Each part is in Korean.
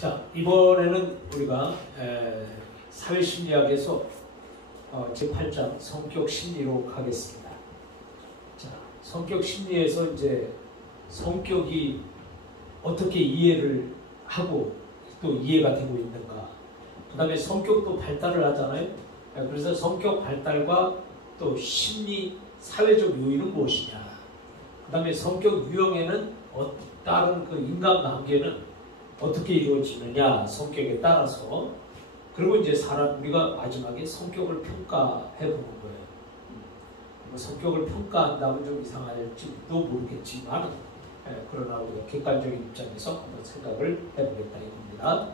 자, 이번에는 우리가 사회심리학에서 제8장 성격심리로 가겠습니다. 자, 성격심리에서 이제 성격이 어떻게 이해를 하고 또 이해가 되고 있는가, 그 다음에 성격도 발달을 하잖아요. 그래서 성격 발달과 또 심리 사회적 요인은 무엇이냐, 그 다음에 성격 유형에는 다른 그 인간관계는 어떻게 이루어지느냐, 성격에 따라서. 그리고 이제 우리가 마지막에 성격을 평가해 보는 거예요. 성격을 평가한다면 좀 이상할지도 모르겠지만, 그러나 우리가 객관적인 입장에서 한번 생각을 해보겠다 이겁니다.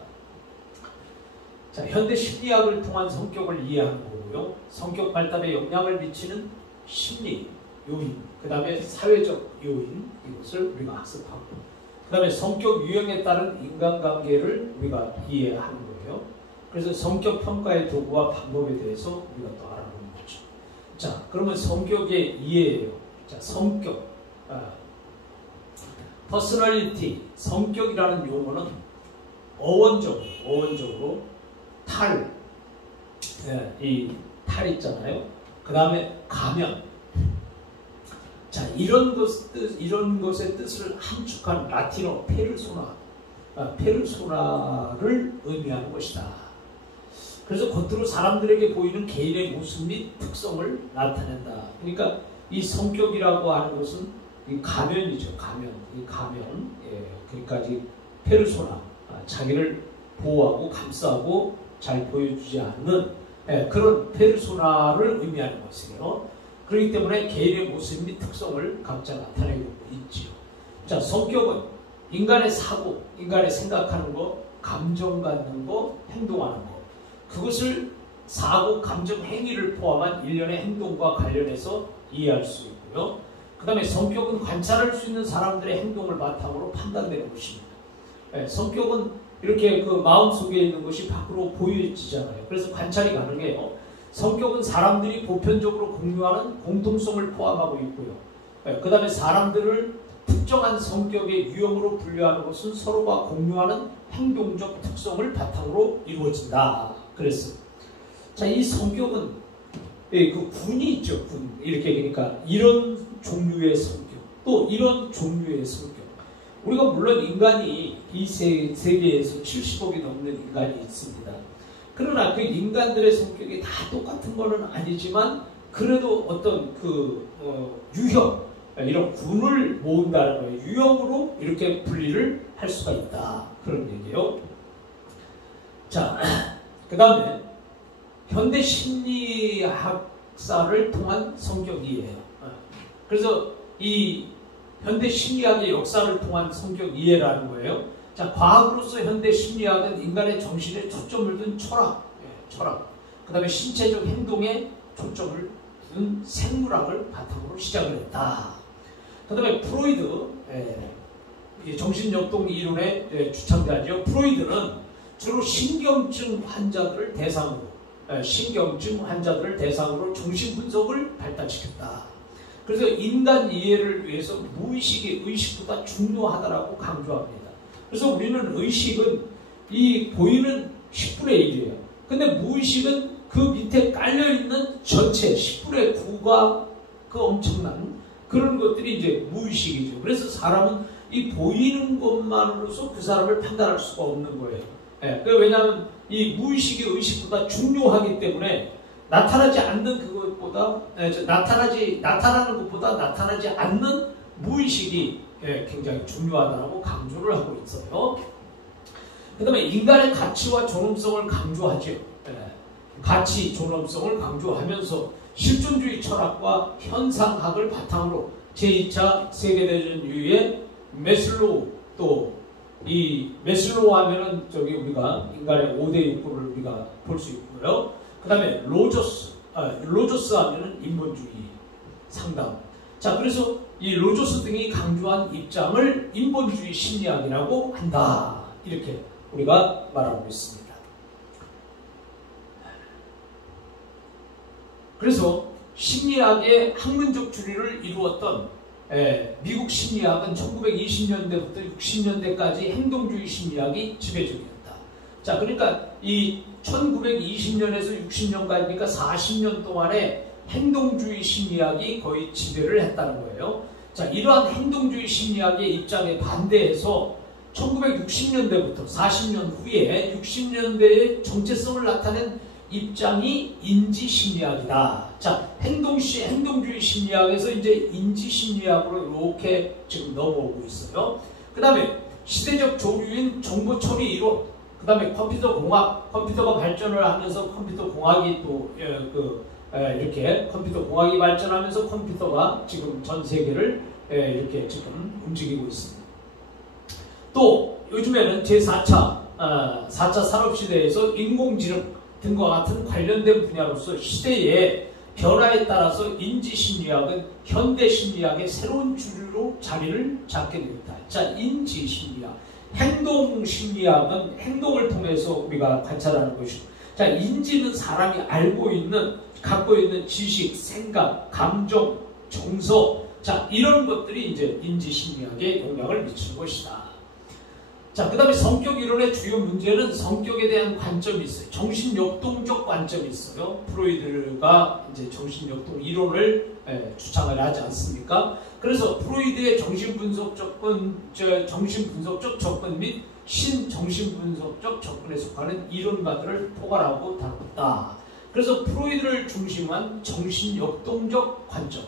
자, 현대 심리학을 통한 성격을 이해하는 거고요. 성격 발달에 영향을 미치는 심리 요인, 그 다음에 사회적 요인, 이것을 우리가 학습하고, 그 다음에 성격 유형에 따른 인간관계를 우리가 이해하는 거예요. 그래서 성격 평가의 도구와 방법에 대해서 우리가 또 알아보는 거죠. 자, 그러면 성격의 이해예요. 자, 성격, 퍼스널리티, 성격이라는 용어는 어원적으로 이 탈 있잖아요. 그 다음에 가면. 자, 이런 것의 뜻을 함축한 라틴어 페르소나를 의미하는 것이다. 그래서 겉으로 사람들에게 보이는 개인의 모습 및 특성을 나타낸다. 그러니까 이 성격이라고 하는 것은 이 가면이죠. 이 가면. 그러니까 이 페르소나, 자기를 보호하고 감싸고 잘 보여주지 않는 그런 페르소나를 의미하는 것이에요. 그렇기 때문에 개인의 모습 및 특성을 각자 나타내고 있지요. 자, 성격은 인간의 사고, 인간의 생각하는 거, 감정 갖는 거, 행동하는 거, 그것을 사고, 감정, 행위를 포함한 일련의 행동과 관련해서 이해할 수 있고요. 그 다음에 성격은 관찰할 수 있는 사람들의 행동을 바탕으로 판단되는 것입니다. 성격은 이렇게 그 마음속에 있는 것이 밖으로 보여지잖아요. 그래서 관찰이 가능해요. 성격은 사람들이 보편적으로 공유하는 공통성을 포함하고 있고요. 그 다음에 사람들을 특정한 성격의 유형으로 분류하는 것은 서로가 공유하는 행동적 특성을 바탕으로 이루어진다. 그랬어요. 자, 이 성격은 그 군이 있죠. 군. 이렇게 그러니까 이런 종류의 성격, 또 이런 종류의 성격. 우리가 물론 인간이 이 세계에서 70억이 넘는 인간이 있습니다. 그러나 그 인간들의 성격이 다 똑같은 것은 아니지만 그래도 어떤 유형, 이런 군을 모은다는 거예요. 유형으로 이렇게 분리를 할 수가 있다. 그런 얘기예요. 자, 그 다음에 현대 심리학사를 통한 성격 이해예요. 그래서 이 현대 심리학의 역사를 통한 성격 이해라는 거예요. 자, 과학으로서 현대 심리학은 인간의 정신에 초점을 둔 철학, 그 다음에 신체적 행동에 초점을 둔 생물학을 바탕으로 시작을 했다. 그 다음에 프로이드, 정신역동 이론의 주창자죠. 프로이드는 주로 신경증 환자들을 대상으로 정신분석을 발달시켰다. 그래서 인간 이해를 위해서 무의식이 의식보다 중요하다라고 강조합니다. 그래서 우리는 의식은 이 보이는 10분의 1이에요. 근데 무의식은 그 밑에 깔려있는 전체 10분의 9가 그 엄청난 그런 것들이 이제 무의식이죠. 그래서 사람은 이 보이는 것만으로서 그 사람을 판단할 수가 없는 거예요. 왜냐하면 이 무의식이 의식보다 중요하기 때문에 나타나지 않는 그것보다 나타나는 것보다 나타나지 않는 무의식이 굉장히 중요하다고 강조를 하고 있어요. 그 다음에 인간의 가치와 존엄성을 강조하죠. 가치, 존엄성을 강조하면서 실존주의 철학과 현상학을 바탕으로 제2차 세계대전 이후에 메슬로우, 또 이 메슬로우 하면은 우리가 인간의 5대 욕구를 우리가 볼 수 있고요. 그 다음에 로저스 하면은 인본주의 상담. 자, 그래서 이 로저스 등이 강조한 입장을 인본주의 심리학이라고 한다. 이렇게 우리가 말하고 있습니다. 그래서 심리학의 학문적 주류를 이루었던 미국 심리학은 1920년대부터 60년대까지 행동주의 심리학이 지배적이었다. 자, 그러니까 이 1920년에서 60년까지니까 40년 동안에 행동주의 심리학이 거의 지배를 했다는 거예요. 자, 이러한 행동주의 심리학의 입장에 반대해서 1960년대부터 40년 후에 60년대의 정체성을 나타낸 입장이 인지심리학이다. 자, 행동주의 심리학에서 이제 인지심리학으로 이렇게 지금 넘어오고 있어요. 그 다음에 시대적 조류인 정보처리 이론, 그 다음에 컴퓨터공학, 컴퓨터가 발전을 하면서 컴퓨터공학이 또 이렇게 컴퓨터공학이 발전하면서 컴퓨터가 지금 전 세계를 이렇게 지금 움직이고 있습니다. 또 요즘에는 제4차 4차 산업시대에서 인공지능 등과 같은 관련된 분야로서 시대의 변화에 따라서 인지심리학은 현대심리학의 새로운 주류로 자리를 잡게 되었다. 자, 인지심리학. 행동심리학은 행동을 통해서 우리가 관찰하는 것이고, 자, 인지는 사람이 갖고 있는 지식, 생각, 감정, 정서, 자, 이런 것들이 이제 인지심리학에 영향을 미치는 것이다. 자, 그 다음에 성격 이론의 주요 문제는 성격에 대한 관점이 있어요. 정신역동적 관점이 있어요. 프로이드가 이제 정신역동 이론을 주창을 하지 않습니까? 그래서 프로이드의 정신분석적 접근 및 신정신분석적 접근에 속하는 이론가들을 포괄하고 다뤘다. 그래서 프로이드를 중심한 정신역동적 관점.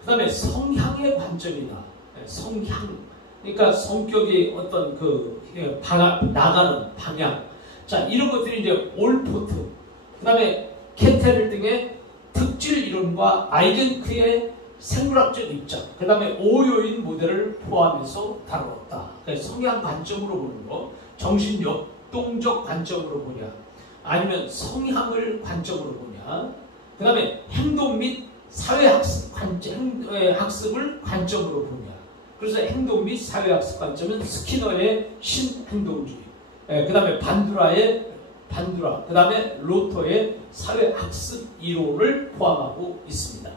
그 다음에 성향의 관점이다. 성향. 그러니까 성격이 어떤 나가는 방향. 자, 이런 것들이 이제 올포트. 그 다음에 케테르 등의 특질 이론과 아이젠크의 생물학적 입장. 그 다음에 오요인 모델을 포함해서 다루었다. 그러니까 성향 관점으로 보는 거, 정신역동적 관점으로 보냐, 아니면 성향을 관점으로 보냐, 그 다음에 행동 및 사회학습을 관점으로 보냐. 그래서 행동 및 사회학습 관점은 스키너의 신행동주의, 그 다음에 반두라, 그 다음에 로터의 사회학습 이론을 포함하고 있습니다.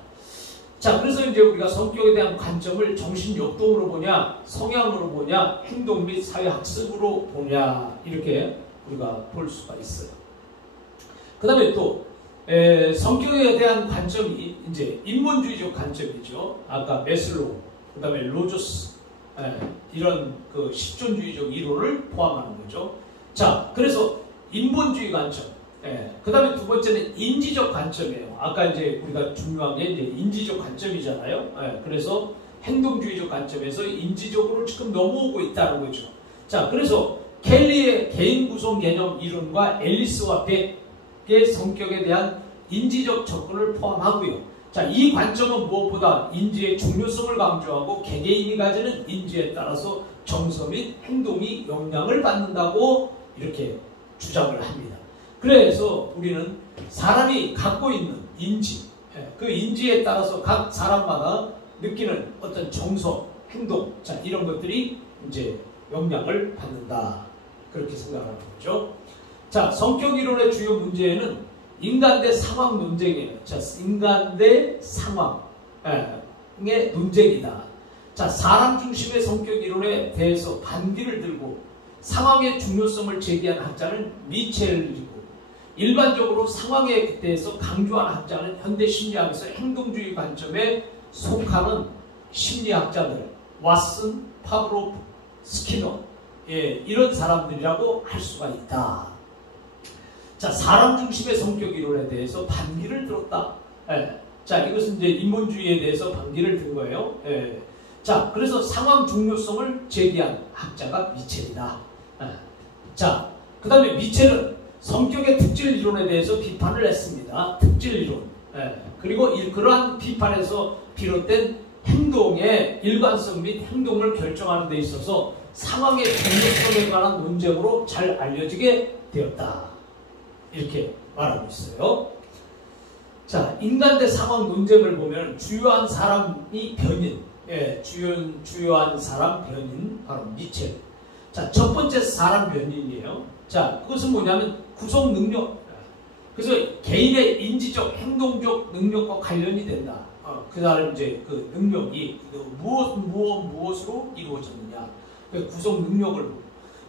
자, 그래서 이제 우리가 성격에 대한 관점을 정신역동으로 보냐, 성향으로 보냐, 행동 및 사회학습으로 보냐, 이렇게 우리가 볼 수가 있어요. 그 다음에 또 성격에 대한 관점이 이제 인본주의적 관점이죠. 아까 메슬로우, 그 다음에 로저스, 이런 그 실존주의적 이론을 포함하는 거죠. 자, 그래서 인본주의 관점, 그 다음에 두 번째는 인지적 관점이에요. 아까 이제 우리가 중요한 게 이제 인지적 관점이잖아요. 그래서 행동주의적 관점에서 인지적으로 지금 넘어오고 있다는 거죠. 자, 그래서 켈리의 개인 구성 개념 이론과 앨리스와 백의 성격에 대한 인지적 접근을 포함하고요. 자, 이 관점은 무엇보다 인지의 중요성을 강조하고 개개인이 가지는 인지에 따라서 정서 및 행동이 영향을 받는다고 이렇게 주장을 합니다. 그래서 우리는 사람이 갖고 있는 인지, 그 인지에 따라서 각 사람마다 느끼는 어떤 정서, 행동, 자, 이런 것들이 이제 영향을 받는다. 그렇게 생각하는 거죠. 자, 성격 이론의 주요 문제는 인간 대 상황 논쟁이에요. 자, 인간 대 상황의 논쟁이다. 자, 사람 중심의 성격 이론에 대해서 반기를 들고 상황의 중요성을 제기한 학자는 미첼이고, 일반적으로 상황에 대해서 강조한 학자는 현대 심리학에서 행동주의 관점에 속하는 심리학자들, 왓슨, 파브로프, 스키너, 이런 사람들이라고 할 수가 있다. 자, 사람 중심의 성격 이론에 대해서 반기를 들었다. 자, 이것은 이제 인본주의에 대해서 반기를 든 거예요. 자, 그래서 상황 중요성을 제기한 학자가 미첼이다. 자, 그 다음에 미첼은 성격의 특질 이론에 대해서 비판을 했습니다. 특질 이론. 그리고 그러한 비판에서 비롯된 행동의 일관성 및 행동을 결정하는 데 있어서 상황의 중요성에 관한 논쟁으로 잘 알려지게 되었다. 이렇게 말하고 있어요. 자, 인간 대 상황 논쟁을 보면 주요한 사람이 변인, 주요한 사람 변인, 바로 미첼. 자, 첫 번째 사람 변인이에요. 자, 그것은 뭐냐면 구성 능력. 그래서 개인의 인지적, 행동적 능력과 관련이 된다. 그 다음 이제 그 능력이 무엇으로 이루어졌느냐. 구성 능력을 보고.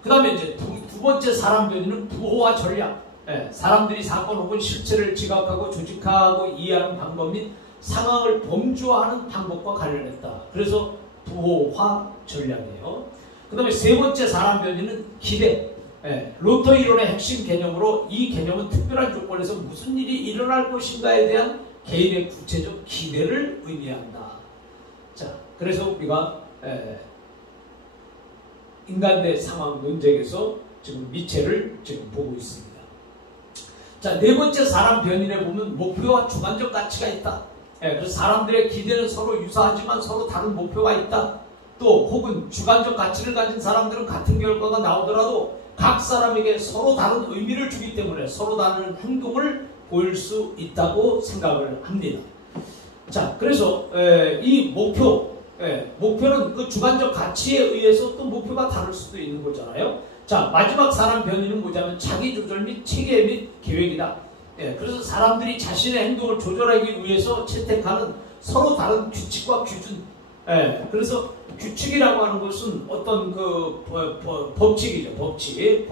그 다음에 이제 두 번째 사람 변이는 부호와 전략. 사람들이 사건 혹은 실체를 지각하고 조직하고 이해하는 방법 및 상황을 범주화하는 방법과 관련했다. 그래서 부호화 전략이에요. 그 다음에 세 번째 사람 변이는 기대. 로터 이론의 핵심 개념으로 이 개념은 특별한 조건에서 무슨 일이 일어날 것인가에 대한 개인의 구체적 기대를 의미한다. 자, 그래서 우리가 인간 대 상황 논쟁에서 지금 미체를 지금 보고 있습니다. 자, 네 번째 사람 변인에 보면 목표와 주관적 가치가 있다. 그래서 사람들의 기대는 서로 유사하지만 서로 다른 목표가 있다. 또 혹은 주관적 가치를 가진 사람들은 같은 결과가 나오더라도 각 사람에게 서로 다른 의미를 주기 때문에 서로 다른 행동을 보일 수 있다고 생각을 합니다. 자, 그래서 이 목표는 그 주관적 가치에 의해서 또 목표가 다를 수도 있는 거잖아요. 자, 마지막 사람 변이는 뭐냐면 자기 조절 및 체계 및 계획이다. 그래서 사람들이 자신의 행동을 조절하기 위해서 채택하는 서로 다른 규칙과 기준. 그래서 규칙이라고 하는 것은 어떤 그 법칙이죠. 법칙,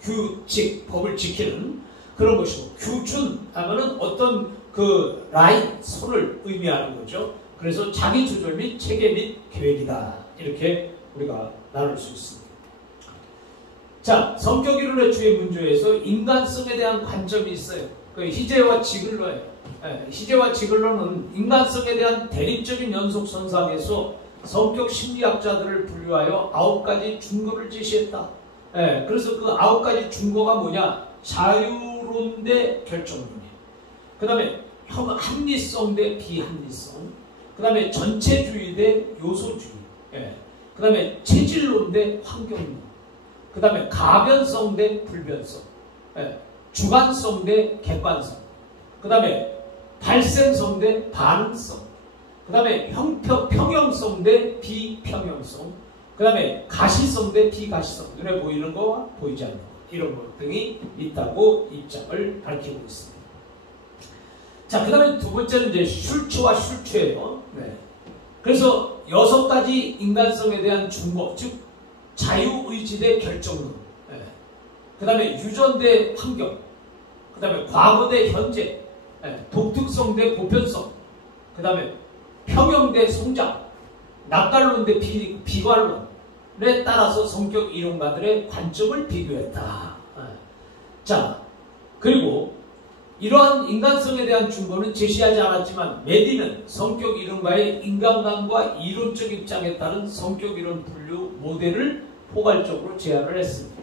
규칙, 법을 지키는 그런 것이고, 규준하면은 어떤 그 라인, 선을 의미하는 거죠. 그래서 자기 조절 및 체계 및 계획이다. 이렇게 우리가 나눌 수 있습니다. 자, 성격 이론의 주의 문제에서 인간성에 대한 관점이 있어요. 그 희재와 지글러예요. 희재와 지글러는 인간성에 대한 대립적인 연속선상에서 성격 심리학자들을 분류하여 9가지 준거를 제시했다. 그래서 그 9가지 준거가 뭐냐? 자유론 대 결정론이에요. 그 다음에 합리성 대 비합리성. 그 다음에 전체주의 대 요소주의. 그 다음에 체질론 대 환경론. 그 다음에 가변성 대 불변성. 주관성 대 객관성. 그 다음에 발생성 대 반응성. 그 다음에 평형성 대 비평형성. 그 다음에 가시성 대 비가시성. 눈에 보이는 거와 보이지 않는 거. 이런 것 등이 있다고 입장을 밝히고 있습니다. 자, 그 다음에 두 번째는 이제 슐츠와 슐츠예요. 그래서 6가지 인간성에 대한 준거, 즉 자유의지 대 결정론. 그 다음에 유전 대 환경. 그 다음에 과거 대 현재. 독특성 대 보편성. 그 다음에 평형 대 성장. 낙관론 대 비관론에 따라서 성격 이론가들의 관점을 비교했다. 자, 그리고 이러한 인간성에 대한 준거는 제시하지 않았지만 메디는 성격 이론가의 인간관과 이론적 입장에 따른 성격 이론 분류 모델을 포괄적으로 제안을 했습니다.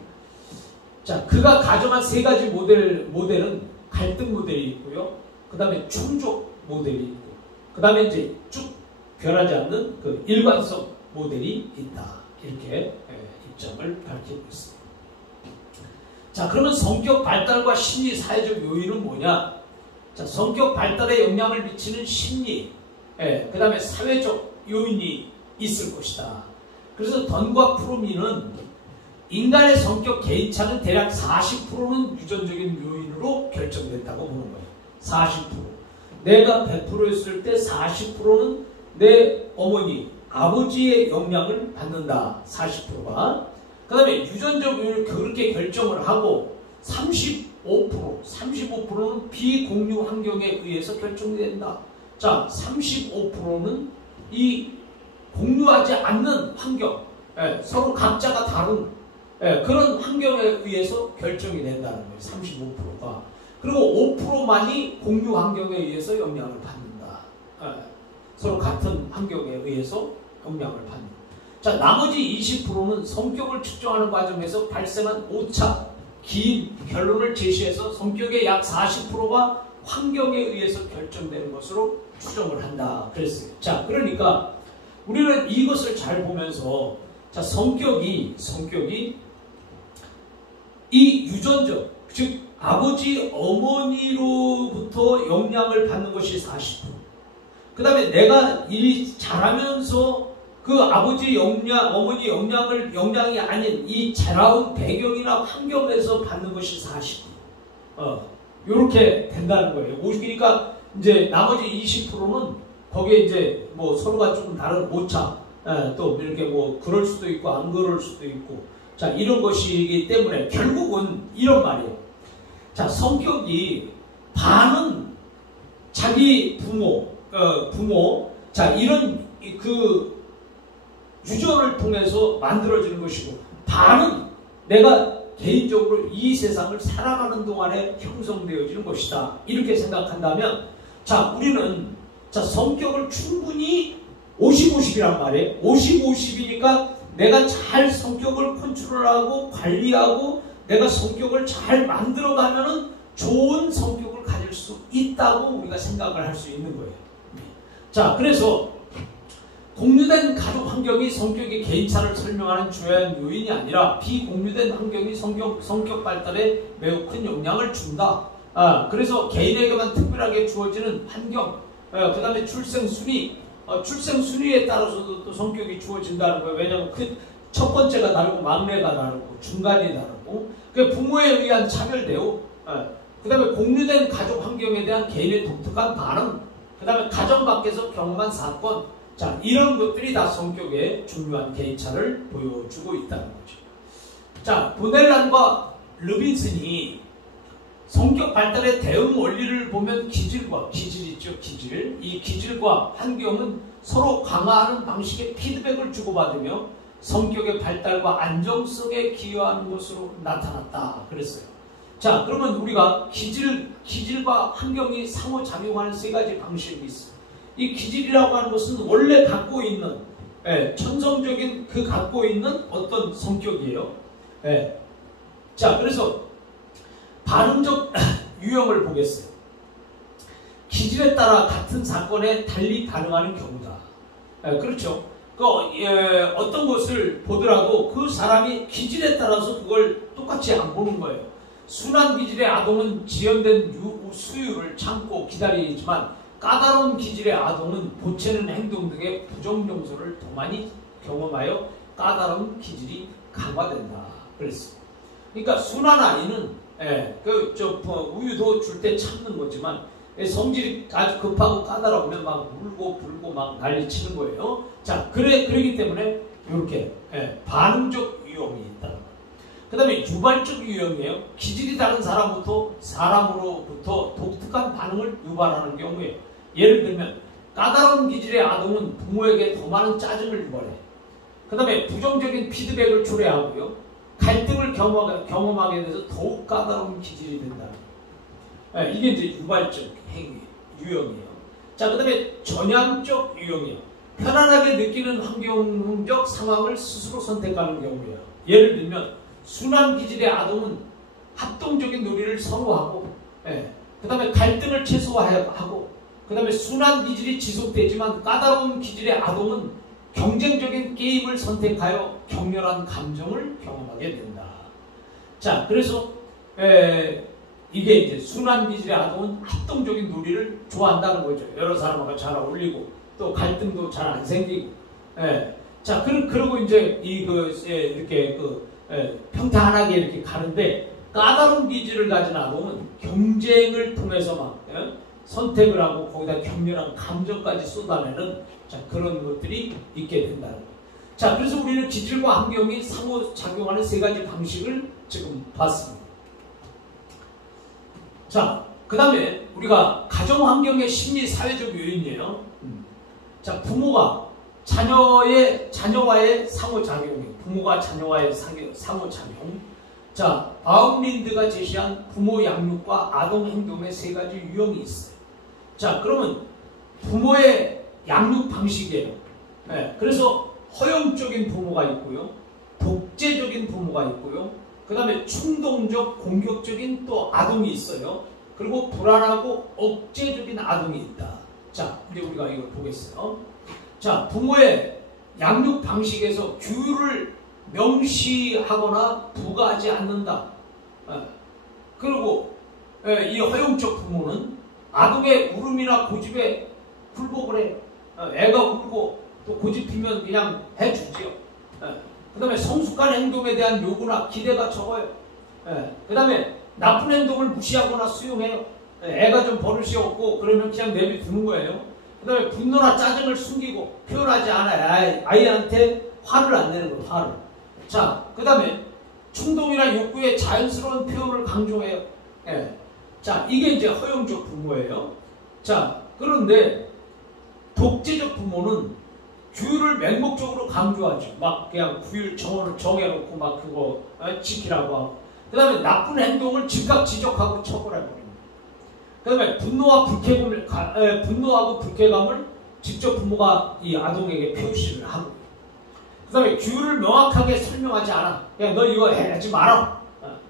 자, 그가 가정한 3가지 모델은 갈등 모델이 있고요. 그 다음에 충족 모델이 있고, 그 다음에 이제 쭉 변하지 않는 그 일관성 모델이 있다. 이렇게 입장을 밝히고 있습니다. 자, 그러면 성격 발달과 심리 사회적 요인은 뭐냐? 자, 성격 발달에 영향을 미치는 심리, 그 다음에 사회적 요인이 있을 것이다. 그래서 던과 프로미는 인간의 성격 개인차는 대략 40%는 유전적인 요인으로 결정된다고 보는 거예요. 40%. 내가 100%였을 때 40%는 내 어머니, 아버지의 영향을 받는다. 40%가. 그 다음에 유전적 요인을 그렇게 결정을 하고 35%는 비공유 환경에 의해서 결정된다. 자, 35%는 이 공유하지 않는 환경, 서로 각자가 다른 그런 환경에 의해서 결정이 된다는 거예요. 35%가. 그리고 5%만이 공유 환경에 의해서 영향을 받는다. 서로 같은 환경에 의해서 영향을 받는다. 자, 나머지 20%는 성격을 측정하는 과정에서 발생한 오차, 긴 결론을 제시해서 성격의 약 40%가 환경에 의해서 결정되는 것으로 추정을 한다. 그랬어요. 자, 그러니까 우리는 이것을 잘 보면서 자, 성격이 이 유전적, 즉 아버지, 어머니로부터 영향을 받는 것이 40%. 그 다음에 내가 일 잘하면서 그 아버지 영향, 어머니 영향이 아닌 이 자라온 배경이나 환경에서 받는 것이 40%. 요렇게 된다는 거예요. 그러니까 이제 나머지 20%는 거기에 이제 뭐 서로가 조금 다른 오차, 또 이렇게 뭐 그럴 수도 있고 안 그럴 수도 있고 자 이런 것이기 때문에 결국은 이런 말이에요. 자 성격이 반은 자기 부모 자 이런 그 유전을 통해서 만들어지는 것이고 반은 내가 개인적으로 이 세상을 살아가는 동안에 형성되어지는 것이다. 이렇게 생각한다면 자 우리는 자 성격을 충분히 50-50이란 말이에요. 50-50이니까 내가 잘 성격을 컨트롤하고 관리하고 내가 성격을 잘 만들어가면은 좋은 성격을 가질 수 있다고 우리가 생각을 할 수 있는 거예요. 자 그래서 공유된 가족 환경이 성격의 개인차를 설명하는 주요한 요인이 아니라 비공유된 환경이 성격 발달에 매우 큰 영향을 준다. 그래서 개인에게만 특별하게 주어지는 환경, 그 다음에 출생 순위에 따라서도 또 성격이 주어진다는 거예요. 왜냐하면 그 첫 번째가 다르고 막내가 다르고 중간이 다르고 부모에 의한 차별 대우, 그 다음에 공유된 가족 환경에 대한 개인의 독특한 반응, 그 다음에 가정 밖에서 경험한 사건, 자 이런 것들이 다 성격의 중요한 개인차를 보여주고 있다는 거죠. 자 보넬란과 르빈슨이 성격 발달의 대응 원리를 보면 기질 있죠. 이 기질과 환경은 서로 강화하는 방식의 피드백을 주고받으며 성격의 발달과 안정성에 기여하는 것으로 나타났다 그랬어요. 자 그러면 우리가 기질과 환경이 상호작용하는 세 가지 방식이 있어요. 이 기질이라고 하는 것은 원래 갖고 있는 천성적인 갖고 있는 어떤 성격이에요. 자 그래서 반응적 유형을 보겠어요. 기질에 따라 같은 사건에 달리 반응하는 경우다. 그렇죠. 어떤 것을 보더라도 그 사람이 기질에 따라서 그걸 똑같이 안 보는 거예요. 순한 기질의 아동은 지연된 수유를 참고 기다리지만 까다로운 기질의 아동은 보채는 행동 등의 부정 요소를 더 많이 경험하여 까다로운 기질이 강화된다. 그랬어요. 그러니까 순한 아이는 우유도 줄 때 참는 거지만 성질이 아주 급하고 까다로우면 막 울고 불고 막 난리치는 거예요. 자, 그러기 때문에 이렇게 반응적 유형이 있다. 그 다음에 유발적 유형이에요. 기질이 다른 사람으로부터 독특한 반응을 유발하는 경우에 예를 들면 까다로운 기질의 아동은 부모에게 더 많은 짜증을 유발해. 그 다음에 부정적인 피드백을 초래하고요. 갈등을 경험하게 돼서 더욱 까다로운 기질이 된다. 이게 이제 유발적 유형이에요. 자, 그 다음에 전향적 유형이에요. 편안하게 느끼는 환경적 상황을 스스로 선택하는 경우예요. 예를 들면 순한 기질의 아동은 합동적인 놀이를 선호하고, 그 다음에 갈등을 최소화하고, 그 다음에 순한 기질이 지속되지만 까다로운 기질의 아동은 경쟁적인 게임을 선택하여 격렬한 감정을 경험하게 된다. 자, 그래서 이게 이제 순한 기질의 아동은 합동적인 놀이를 좋아한다는 거죠. 여러 사람하고 잘 어울리고 또 갈등도 잘 안 생기고. 자, 그리고 이제 이렇게 평탄하게 이렇게 가는데 까다로운 기질을 가진 아동은 경쟁을 통해서 막 선택을 하고 거기다 격렬한 감정까지 쏟아내는 그런 것들이 있게 된다는 거예요. 자, 그래서 우리는 기질과 환경이 상호작용하는 세 가지 방식을 지금 봤습니다. 자, 그 다음에 우리가 가정환경의 심리 사회적 요인이에요. 자, 부모가 자녀와의 상호작용이에요. 부모가 자녀와의 상호작용. 자, 바움린드가 제시한 부모 양육과 아동 행동의 세 가지 유형이 있어요. 자, 그러면 부모의 양육 방식이에요. 그래서 허용적인 부모가 있고요. 독재적인 부모가 있고요. 그 다음에 충동적, 공격적인 또 아동이 있어요. 그리고 불안하고 억제적인 아동이 있다. 자, 이제 우리가 이걸 보겠어요. 자, 부모의 양육 방식에서 규율을 명시하거나 부과하지 않는다. 그리고 이 허용적 부모는 아동의 울음이나 고집에 굴복을 해. 애가 울고 또 고집피면 그냥 해주지요. 그 다음에 성숙한 행동에 대한 요구나 기대가 적어요. 그 다음에 나쁜 행동을 무시하거나 수용해요. 애가 좀 버릇이 없고 그러면 그냥 내비두는 거예요. 그 다음에 분노나 짜증을 숨기고 표현하지 않아요. 아이한테 화를 안 내는 거예요. 화를. 자, 그 다음에 충동이나 욕구의 자연스러운 표현을 강조해요. 예. 자, 이게 이제 허용적 부모예요. 자, 그런데 독재적 부모는 규율을 맹목적으로 강조하죠. 막 그냥 규율 정해놓고 막 그거 지키라고 하고. 그 다음에 나쁜 행동을 즉각 지적하고 처벌해버립니다. 그 다음에 분노하고 불쾌감을 직접 부모가 이 아동에게 표시를 하고. 그 다음에 규율을 명확하게 설명하지 않아. 그냥 너 이거 하지 마라.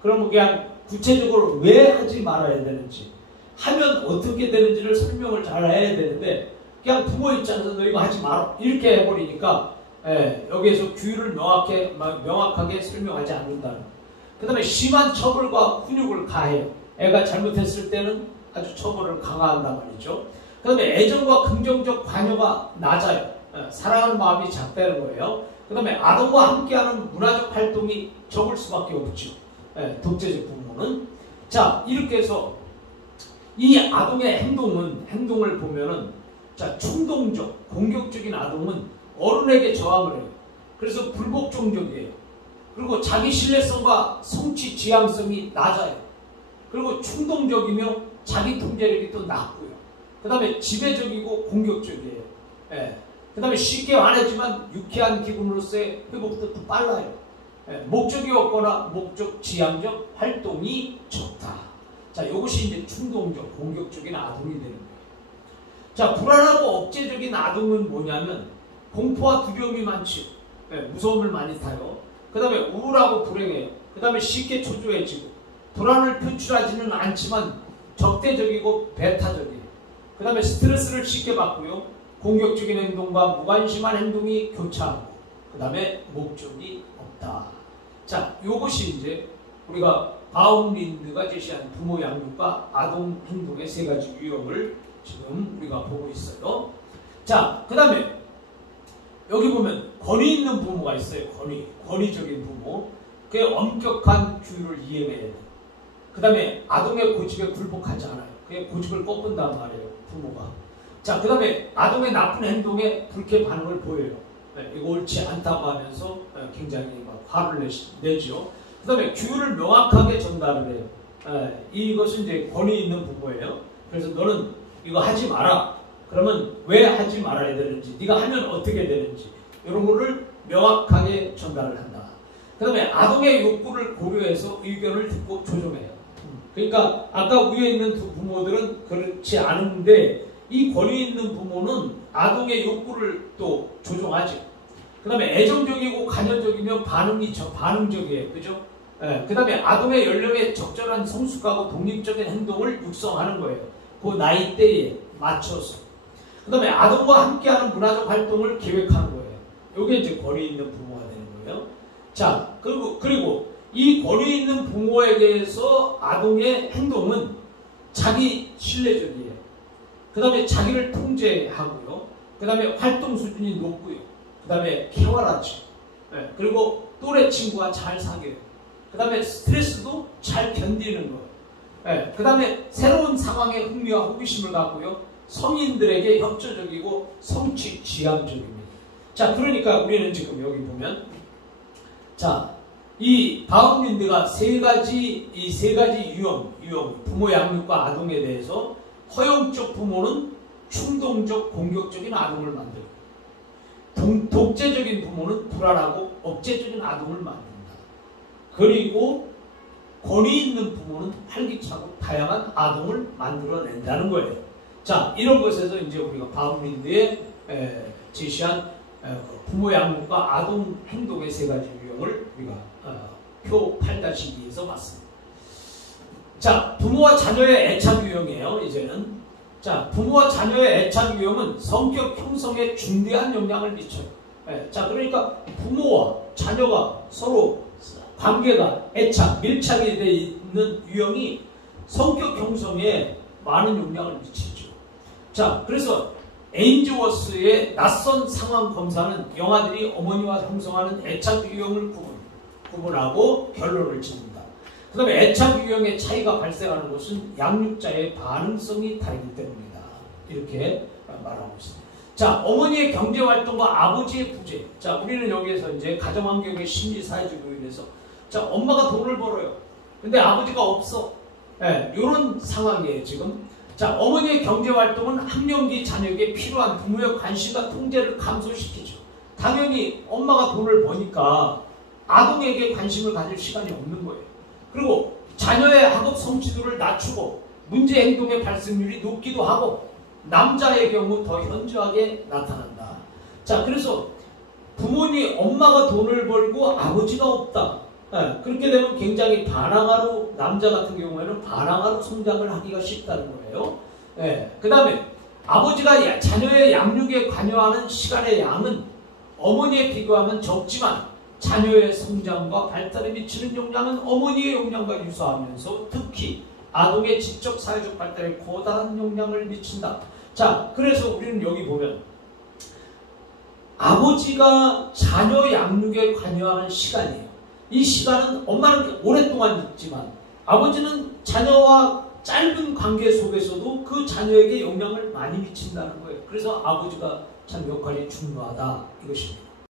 그러면 그냥 구체적으로 왜 하지 말아야 되는지, 하면 어떻게 되는지를 설명을 잘 해야 되는데, 그냥 부모 입장에서 너 이거 하지 마라 이렇게 해버리니까 여기에서 규율을 명확하게 설명하지 않는다는. 그 다음에 심한 처벌과 훈육을 가해요. 애가 잘못했을 때는 아주 처벌을 강화한단 말이죠. 그 다음에 애정과 긍정적 관여가 낮아요. 사랑하는 마음이 작다는 거예요. 그 다음에 아동과 함께하는 문화적 활동이 적을 수밖에 없죠. 독재적 부모는. 자, 이렇게 해서 이 아동의 행동을 보면은, 자, 충동적, 공격적인 아동은 어른에게 저항을 해요. 그래서 불복종적이에요. 그리고 자기 신뢰성과 성취 지향성이 낮아요. 그리고 충동적이며 자기 통제력이 또 낮고요. 그 다음에 지배적이고 공격적이에요. 그 다음에 쉽게 화내지만 유쾌한 기분으로서의 회복도 더 빨라요. 목적이 없거나 목적 지향적 활동이 적다. 자, 이것이 이제 충동적, 공격적인 아동이 되는 거예요. 자, 불안하고 억제적인 아동은 뭐냐면 공포와 두려움이 많죠. 무서움을 많이 타요. 그 다음에 우울하고 불행해요. 그 다음에 쉽게 초조해지고, 불안을 표출하지는 않지만 적대적이고 배타적이에요. 그 다음에 스트레스를 쉽게 받고요. 공격적인 행동과 무관심한 행동이 교차하고, 그 다음에 목적이 없다. 자, 이것이 이제 우리가 바움린드가 제시한 부모 양육과 아동 행동의 세 가지 유형을 지금 우리가 보고 있어요. 자, 그 다음에 여기 보면 권위 있는 부모가 있어요. 권위적인 부모. 그게 엄격한 규율을 이행해야 돼요. 그 다음에 아동의 고집에 굴복하지 않아요. 그게 고집을 꺾은단 말이에요. 부모가. 자, 그 다음에 아동의 나쁜 행동에 불쾌 반응을 보여요. 이거 옳지 않다고 하면서 굉장히 막 화를 내죠. 그 다음에 규율을 명확하게 전달을 해요. 이것은 이제 권위 있는 부모예요. 그래서 너는 이거 하지 마라. 그러면 왜 하지 말아야 되는지, 네가 하면 어떻게 되는지, 이런 거를 명확하게 전달을 한다. 그 다음에 아동의 욕구를 고려해서 의견을 듣고 조정해요. 그러니까 아까 위에 있는 두 부모들은 그렇지 않은데, 이 권위 있는 부모는 아동의 욕구를 또 조종하죠. 그 다음에 애정적이고 간접적이면 반응적이에요. 그죠? 그 다음에 아동의 연령에 적절한 성숙하고 독립적인 행동을 육성하는 거예요. 그 나이대에 맞춰서. 그 다음에 아동과 함께하는 문화적 활동을 계획하는 거예요. 이게 이제 권위 있는 부모가 되는 거예요. 자, 그리고 이 권위 있는 부모에게서 아동의 행동은 자기 신뢰적이에요. 그 다음에 자기를 통제하고요. 그 다음에 활동 수준이 높고요. 그 다음에 쾌활하죠. 그리고 또래 친구와 잘 사귀어요. 그 다음에 스트레스도 잘 견디는 거예요. 그 다음에 새로운 상황에 흥미와 호기심을 갖고요. 성인들에게 협조적이고 성취 지향적입니다. 자, 그러니까 우리는 지금 여기 보면, 자, 이 바움린드가 세 가지 유형, 부모 양육과 아동에 대해서 허용적 부모는 충동적, 공격적인 아동을 만들고, 독재적인 부모는 불안하고 억제적인 아동을 만든다. 그리고 권위 있는 부모는 활기차고 다양한 아동을 만들어낸다는 거예요. 자, 이런 것에서 이제 우리가 바움린드의 제시한 부모 양육과 아동 행동의 세 가지 유형을 우리가 표 8-2에서 봤습니다. 자, 부모와 자녀의 애착 유형이에요. 이제는. 자, 부모와 자녀의 애착 유형은 성격 형성에 중대한 영향을 미쳐요. 자, 그러니까 부모와 자녀가 서로 관계가 애착, 밀착이 되어 있는 유형이 성격 형성에 많은 영향을 미치죠. 자, 그래서 에인즈워스의 낯선 상황 검사는 영아들이 어머니와 형성하는 애착 유형을 구분하고 결론을 짓는다. 그 다음에 애착 유형의 차이가 발생하는 것은 양육자의 반응성이 다르기 때문이다. 이렇게 말하고 있습니다. 자, 어머니의 경제활동과 아버지의 부재. 자, 우리는 여기에서 이제 가정환경의 심리, 사회적 요인에서 자, 엄마가 돈을 벌어요. 근데 아버지가 없어. 이런 상황이에요, 지금. 자, 어머니의 경제활동은 학령기 자녀에게 필요한 부모의 관심과 통제를 감소시키죠. 당연히 엄마가 돈을 버니까 아동에게 관심을 가질 시간이 없는 거예요. 그리고 자녀의 학업 성취도를 낮추고 문제 행동의 발생률이 높기도 하고 남자의 경우 더 현저하게 나타난다. 자, 그래서 부모님, 엄마가 돈을 벌고 아버지가 없다. 그렇게 되면 굉장히 반항아로, 남자 같은 경우에는 반항아로 성장을 하기가 쉽다는 거예요. 그 다음에 아버지가 자녀의 양육에 관여하는 시간의 양은 어머니에 비교하면 적지만 자녀의 성장과 발달에 미치는 영향은 어머니의 영향과 유사하면서 특히 아동의 지적 사회적 발달에 커다란 영향을 미친다. 자, 그래서 우리는 여기 보면 아버지가 자녀 양육에 관여하는 시간이에요. 이 시간은 엄마는 오랫동안 있지만 아버지는 자녀와 짧은 관계 속에서도 그 자녀에게 영향을 많이 미친다는 거예요. 그래서 아버지가 참 역할이 중요하다 이것입니다.